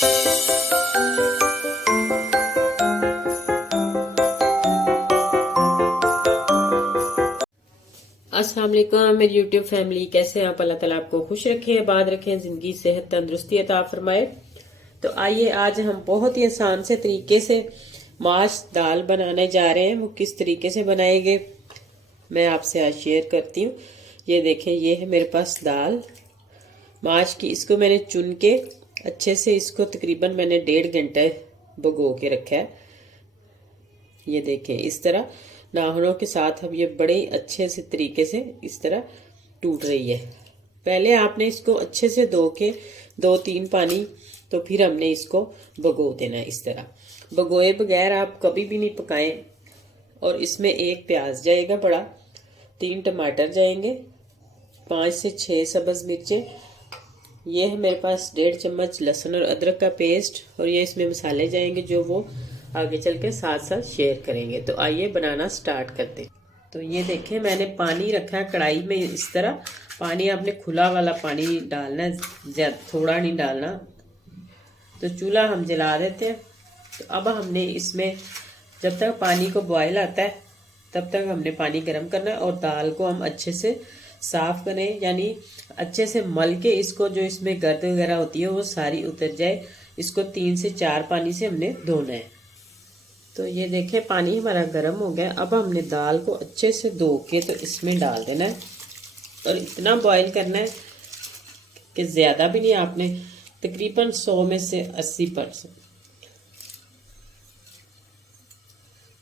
अस्सलाम वालेकुम मेरी यूट्यूब फैमिली, कैसे हैं आप? अल्लाह ताला आपको खुश रखे, आबाद रखें, जिंदगी सेहत तंदुरुस्ती अता फरमाए। तो आइए आज हम बहुत ही आसान से तरीके से माश दाल बनाने जा रहे हैं। वो किस तरीके से बनाएंगे मैं आपसे आज शेयर करती हूँ। ये देखें, ये है मेरे पास दाल माश की। इसको मैंने चुन के अच्छे से इसको तकरीबन मैंने 1.5 घंटे भिगो के रखा है। ये देखें, इस तरह नाखूनों के साथ अब ये बड़े अच्छे से तरीके से इस तरह टूट रही है। पहले आपने इसको अच्छे से धो के 2-3 पानी, तो फिर हमने इसको भिगो देना है। इस तरह भिगोए बगैर आप कभी भी नहीं पकाएं। और इसमें 1 प्याज जाएगा बड़ा, 3 टमाटर जाएंगे, 5 से 6 सब्ज मिर्चें, ये है मेरे पास 1.5 चम्मच लहसुन और अदरक का पेस्ट, और ये इसमें मसाले जाएंगे जो वो आगे चल के साथ साथ शेयर करेंगे। तो आइए बनाना स्टार्ट करते। तो ये देखें, मैंने पानी रखा है कढ़ाई में। इस तरह पानी आपने खुला वाला पानी डालना है, ज़्यादा थोड़ा नहीं डालना। तो चूल्हा हम जला देते हैं। तो अब हमने इसमें जब तक पानी को बॉयल आता है तब तक हमने पानी गर्म करना है, और दाल को हम अच्छे से साफ करें, यानी अच्छे से मल के इसको जो इसमें गर्द वगैरह होती है वो सारी उतर जाए। इसको 3 से 4 पानी से हमने धोना है। तो ये देखें, पानी हमारा गर्म हो गया। अब हमने दाल को अच्छे से धो के तो इसमें डाल देना है, और इतना बॉईल करना है कि ज़्यादा भी नहीं, आपने तकरीबन 100 में से 80%।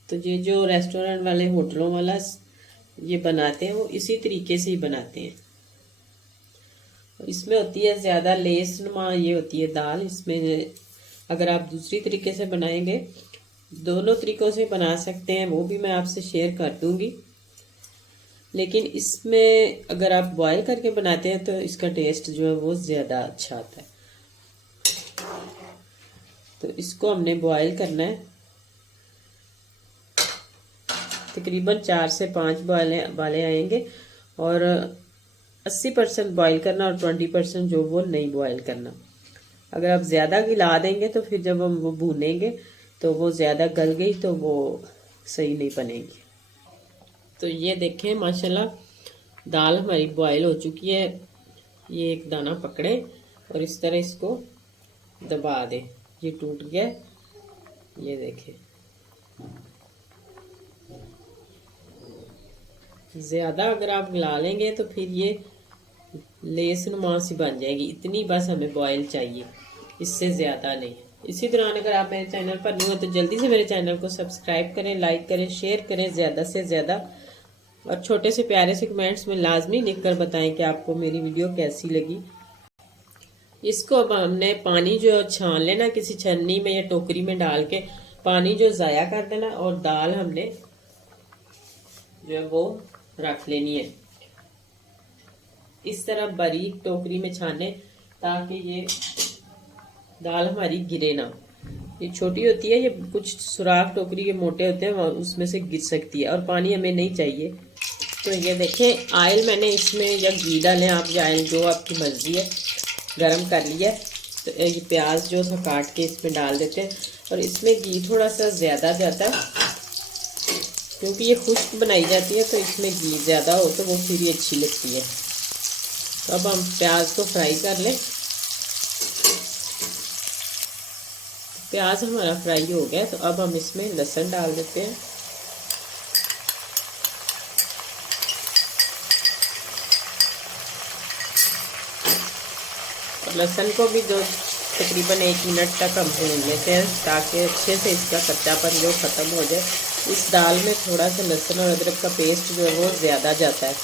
तो ये जो रेस्टोरेंट वाले होटलों वाला ये बनाते हैं वो इसी तरीके से ही बनाते हैं। इसमें होती है ज़्यादा लेसनुमा, ये होती है दाल। इसमें अगर आप दूसरी तरीके से बनाएंगे, दोनों तरीकों से बना सकते हैं, वो भी मैं आपसे शेयर कर दूंगी। लेकिन इसमें अगर आप बॉयल करके बनाते हैं तो इसका टेस्ट जो है वो ज़्यादा अच्छा आता है। तो इसको हमने बॉयल करना है, तकरीबन 4 से 5 बाले आएंगे, और 80% बॉयल करना और 20% जो वो नहीं बॉयल करना। अगर आप ज़्यादा गिला देंगे तो फिर जब हम वो भूनेंगे तो वो ज़्यादा गल गई तो वो सही नहीं बनेगी। तो ये देखें, माशाल्लाह दाल हमारी बॉयल हो चुकी है। ये एक दाना पकड़े और इस तरह इसको दबा दें, ये टूट गया। ये देखें, ज़्यादा अगर आप गला लेंगे तो फिर ये लेसनुमा सी बन जाएगी। इतनी बस हमें बॉयल चाहिए, इससे ज़्यादा नहीं। इसी दौरान अगर आप मेरे चैनल पर न्यू हो तो जल्दी से मेरे चैनल को सब्सक्राइब करें, लाइक करें, शेयर करें ज़्यादा से ज़्यादा, और छोटे से प्यारे से कमेंट्स में लाजमी लिखकर बताएं कि आपको मेरी वीडियो कैसी लगी। इसको अब हमने पानी जो छान लेना, किसी छन्नी में या टोकरी में डाल के पानी जो ज़ाया कर देना, और दाल हमने जो है वो रख लेनी है। इस तरह बारीक टोकरी में छाने ताकि ये दाल हमारी गिरे ना। ये छोटी होती है, ये कुछ सुराख टोकरी के मोटे होते हैं, उसमें से गिर सकती है, और पानी हमें नहीं चाहिए। तो ये देखें, ऑयल मैंने इसमें या घी डालें आप, या ऑयल जो आपकी मर्जी है, गरम कर लिया। तो ये प्याज जो सा काट के इसमें डाल देते हैं, और इसमें घी थोड़ा सा ज़्यादा जाता है क्योंकि ये खुश्क बनाई जाती है, तो इसमें घी ज़्यादा हो तो वो फिर ही अच्छी लगती है। तो अब हम प्याज को फ्राई कर लें। प्याज हमारा फ्राई हो गया, तो अब हम इसमें लहसुन डाल देते हैं। और लहसुन को भी तकरीबन 1 मिनट तक हम भून लेते हैं ताकि अच्छे से इसका कच्चापन जो ख़त्म हो जाए। इस दाल में थोड़ा सा लहसुन और अदरक का पेस्ट जो है वो ज़्यादा जाता है,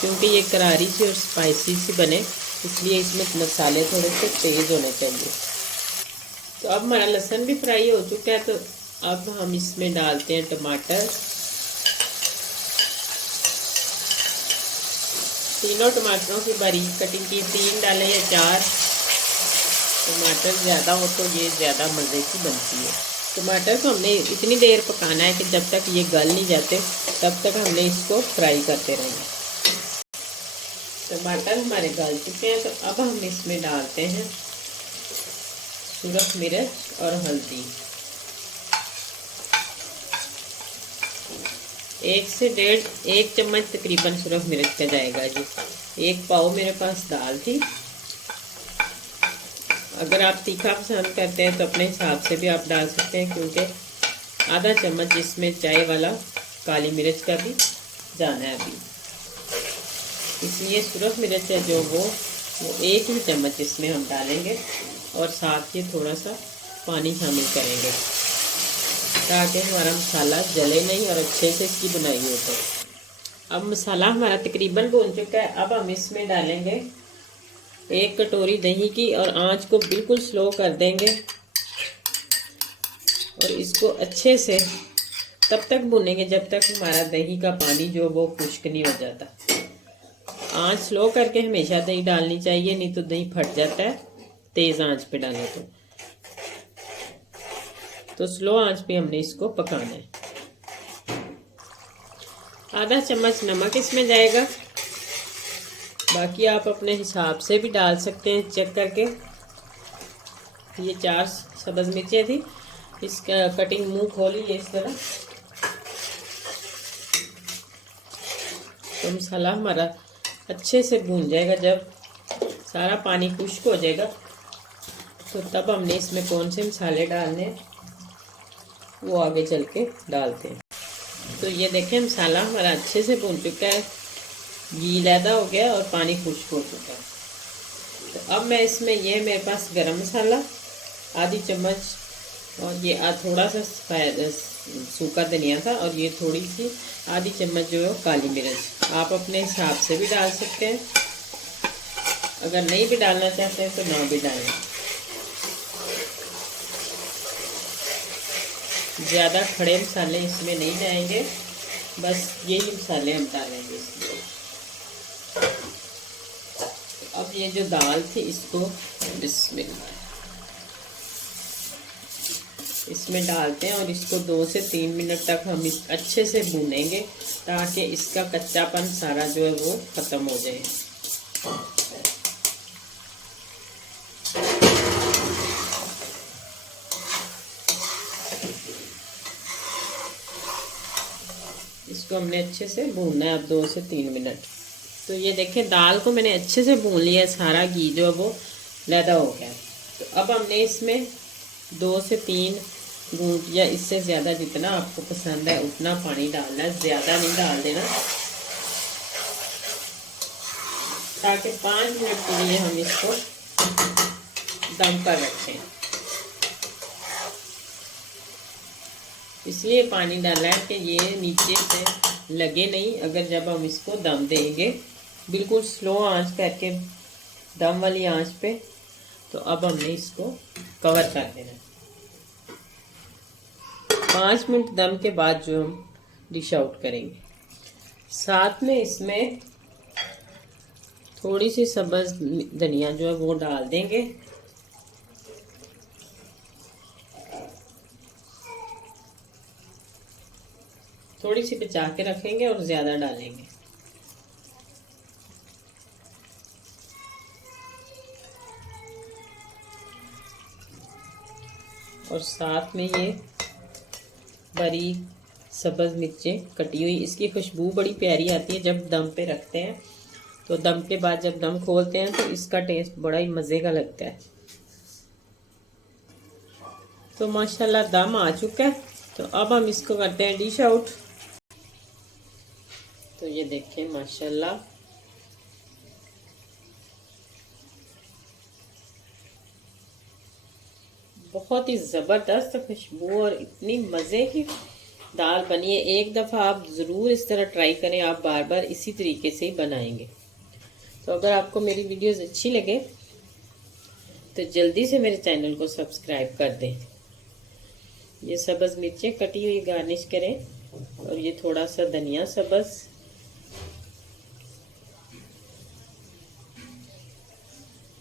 क्योंकि ये करारी सी और स्पाइसी सी बने, इसलिए इसमें मसाले थोड़े से तेज़ होने चाहिए। तो अब हमारा लहसुन भी फ्राई हो चुका है। तो अब हम इसमें डालते हैं टमाटर। तीनों टमाटरों की बारीक कटिंग की, 3 डालें या 4। टमाटर ज़्यादा हो तो ये ज़्यादा मज़े की बनती है। टमाटर को हमने इतनी देर पकाना है कि जब तक ये गल नहीं जाते तब तक हमने इसको फ्राई करते रहना। टमाटर हमारे गल चुके हैं, तो अब हम इसमें डालते हैं सूरख मिर्च और हल्दी। 1 से 1.5 चम्मच तकरीबन सूरख मिर्च का जाएगा जी। 1 पाव मेरे पास दाल थी। अगर आप तीखा पसंद करते हैं तो अपने हिसाब से भी आप डाल सकते हैं, क्योंकि आधा चम्मच इसमें चाय वाला काली मिर्च का भी जाना है अभी, इसलिए सूरख मिर्च है जो वो 1 ही चम्मच इसमें हम डालेंगे और साथ ही थोड़ा सा पानी शामिल करेंगे ताकि हमारा मसाला जले नहीं और अच्छे से इसकी बुनाई हो जाए। अब मसाला हमारा तकरीबन भुन चुका है। अब हम इसमें डालेंगे 1 कटोरी दही की और आंच को बिल्कुल स्लो कर देंगे और इसको अच्छे से तब तक भुनेंगे जब तक हमारा दही का पानी जो वो खुश्क नहीं हो जाता। आंच स्लो करके हमेशा दही डालनी चाहिए, नहीं तो दही फट जाता है तेज आंच पे डालें तो स्लो आंच पे हमने इसको पकाना है। आधा चम्मच नमक इसमें जाएगा, बाकी आप अपने हिसाब से भी डाल सकते हैं चेक करके। ये 4 सब्ज मिर्चें थी, इसका कटिंग मुंह खोली है इस तरह। तो मसाला हमारा अच्छे से भून जाएगा, जब सारा पानी खुश्क हो जाएगा तो तब हमने इसमें कौन से मसाले डालने हैं वो आगे चल के डालते हैं। तो ये देखें मसाला हमारा अच्छे से भून चुका है, घी लैदा हो गया और पानी खुश्क हो चुका है। तो अब मैं इसमें ये मेरे पास गरम मसाला आधी चम्मच और ये थोड़ा सा सूखा धनिया था और ये थोड़ी सी आधी चम्मच जो है काली मिर्च आप अपने हिसाब से भी डाल सकते हैं। अगर नहीं भी डालना चाहते हैं तो ना भी डालें। ज़्यादा खड़े मसाले इसमें नहीं जाएंगे, बस यही मसाले हम डालेंगे इसमें। अब ये जो दाल थी इसको बिस्मिल्लाह इसमें डालते हैं और इसको 2 से 3 मिनट तक हम अच्छे से भूनेंगे ताकि इसका कच्चापन सारा जो है वो ख़त्म हो जाए। इसको हमने अच्छे से भूनना है अब 2 से 3 मिनट। तो ये देखें दाल को मैंने अच्छे से भून लिया, सारा घी जो है वो लैदा हो गया। तो अब हमने इसमें 2 से 3 घूंट या इससे ज़्यादा जितना आपको पसंद है उतना पानी डालना है, ज़्यादा नहीं डाल देना, ताकि 5 मिनट के लिए हम इसको दम पर रखें। इसलिए पानी डाला है कि ये नीचे से लगे नहीं अगर जब हम इसको दम देंगे बिल्कुल स्लो आंच करके दम वाली आंच पे। तो अब हमने इसको कवर कर देना। 5 मिनट दम के बाद जो हम डिश आउट करेंगे, साथ में इसमें थोड़ी सी सब्ज धनिया जो है वो डाल देंगे। थोड़ी सी बचा के रखेंगे और ज़्यादा डालेंगे। और साथ में ये बारीक सब्ज़ मिर्चें कटी हुई, इसकी खुशबू बड़ी प्यारी आती है जब दम पे रखते हैं। तो दम के बाद जब दम खोलते हैं तो इसका टेस्ट बड़ा ही मज़े का लगता है। तो माशाल्लाह दम आ चुका है। तो अब हम इसको करते हैं डिश आउट। तो ये देखें माशाल्लाह बहुत ही ज़बरदस्त खुशबू और इतनी मज़े की दाल बनी है। एक दफ़ा आप ज़रूर इस तरह ट्राई करें, आप बार बार इसी तरीके से ही बनाएंगे। तो अगर आपको मेरी वीडियोस अच्छी लगे तो जल्दी से मेरे चैनल को सब्सक्राइब कर दें। ये सब्ज़ मिर्चें कटी हुई गार्निश करें और ये थोड़ा सा धनिया सब्ज़।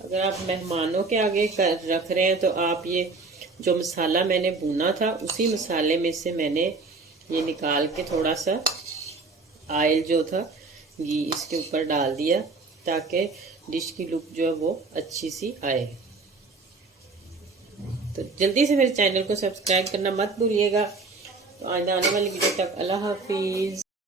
अगर आप मेहमानों के आगे रख रहे हैं तो आप ये जो मसाला मैंने भुना था उसी मसाले में से मैंने ये निकाल के थोड़ा सा ऑयल जो था घी इसके ऊपर डाल दिया ताकि डिश की लुक जो है वो अच्छी सी आए। तो जल्दी से मेरे चैनल को सब्सक्राइब करना मत भूलिएगा। तो आने वाली वीडियो तक अल्लाह हाफिज।